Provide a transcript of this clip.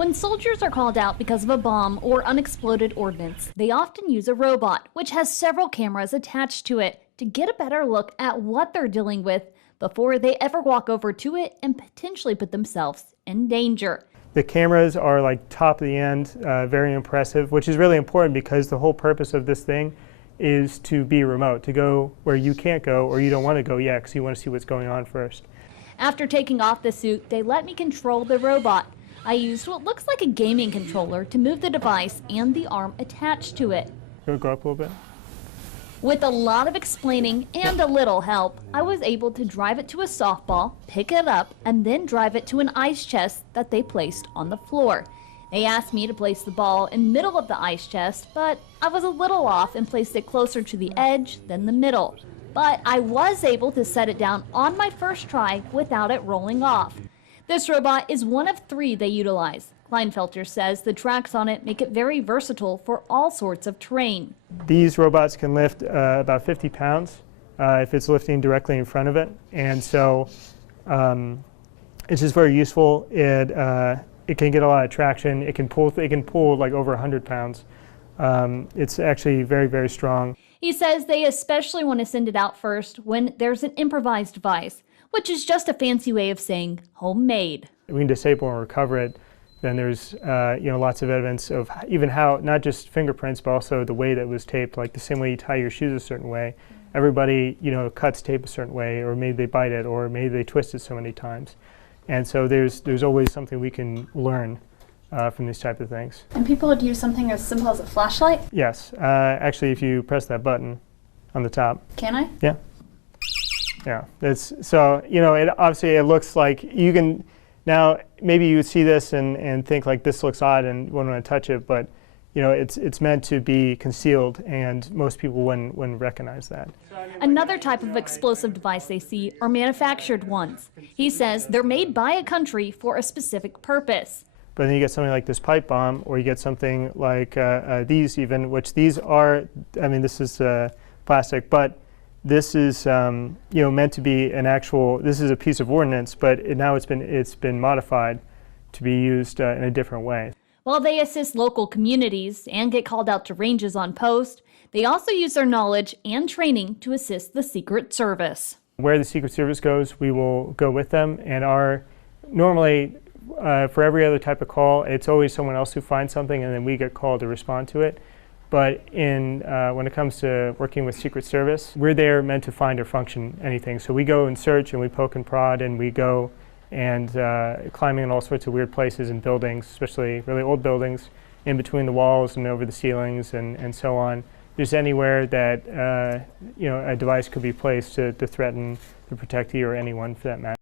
When soldiers are called out because of a bomb or unexploded ordnance, they often use a robot, which has several cameras attached to it, to get a better look at what they're dealing with before they ever walk over to it and potentially put themselves in danger. The cameras are like top of the end, very impressive, which is really important because the whole purpose of this thing is to be remote, to go where you can't go or you don't want to go yet because you want to see what's going on first. After taking off the suit, they let me control the robot. I used what looks like a gaming controller to move the device and the arm attached to it. Go up a little bit. With a lot of explaining and a little help, I was able to drive it to a softball, pick it up, and then drive it to an ice chest that they placed on the floor. They asked me to place the ball in the middle of the ice chest, but I was a little off and placed it closer to the edge than the middle. But I was able to set it down on my first try without it rolling off. This robot is one of 3 they utilize. Kleinfelter says the tracks on it make it very versatile for all sorts of terrain. These robots can lift about 50 pounds if it's lifting directly in front of it, and so it's just very useful. It can get a lot of traction. It can pull like over 100 pounds. It's actually very, very strong. He says they especially want to send it out first when there's an improvised device, which is just a fancy way of saying homemade. We can disable and recover it. Then there's lots of evidence of even how, not just fingerprints, but also the way that it was taped, like the same way you tie your shoes a certain way. Everybody cuts tape a certain way, or maybe they bite it, or maybe they twist it so many times. And so there's always something we can learn from these type of things. And people would use something as simple as a flashlight? Yes. Actually, if you press that button on the top. Can I? Yeah. Yeah. So, obviously it looks like you can, now maybe you would see this and think like this looks odd and wouldn't want to touch it, but it's meant to be concealed and most people wouldn't recognize that. Another type of explosive device they see are manufactured ones. He says they're made by a country for a specific purpose. But then you get something like this pipe bomb, or you get something like these even, which these are, this is plastic, but this is meant to be an actual, this is a piece of ordnance, but now it's been modified to be used in a different way. While they assist local communities and get called out to ranges on post, they also use their knowledge and training to assist the Secret Service. Where the Secret Service goes, we will go with them, and normally for every other type of call, it's always someone else who finds something and then we get called to respond to it. But when it comes to working with Secret Service, we're there meant to find or function anything. So we go and search and we poke and prod and we go and climbing in all sorts of weird places and buildings, especially really old buildings, in between the walls and over the ceilings and so on. Just anywhere that a device could be placed to threaten the protectee or anyone for that matter.